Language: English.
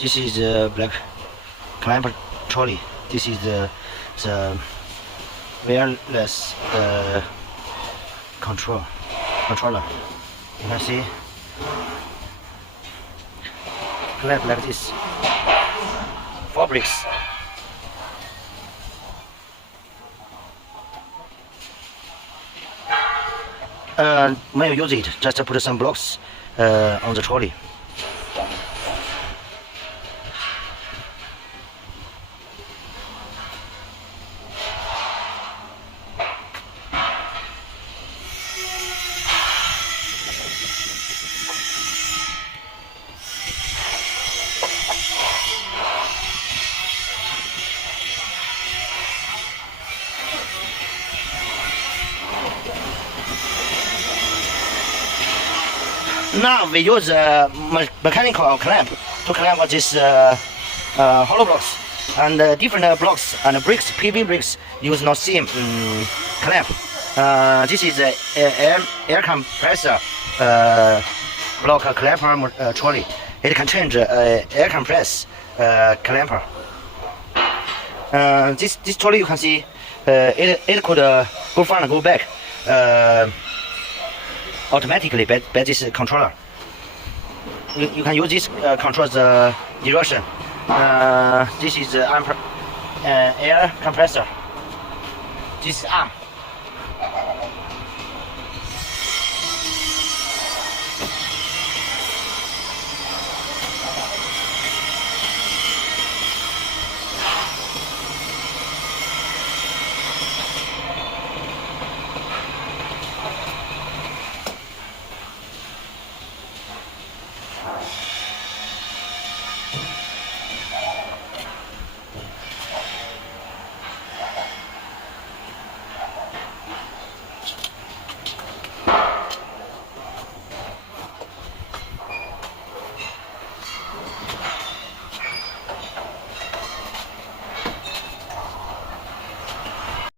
This is the black clamp trolley. This is the wireless controller. You can see clamp like this. 4 bricks. When you use it, just put some blocks on the trolley. Now we use a mechanical clamp to clamp this hollow blocks and different blocks and bricks, PV bricks use no seam clamp. This is air compressor block clamper trolley. It can change air compress clamper. This trolley you can see it could go front and go back. Automatically by this controller. You can use this control the direction. This is air compressor. This is arm.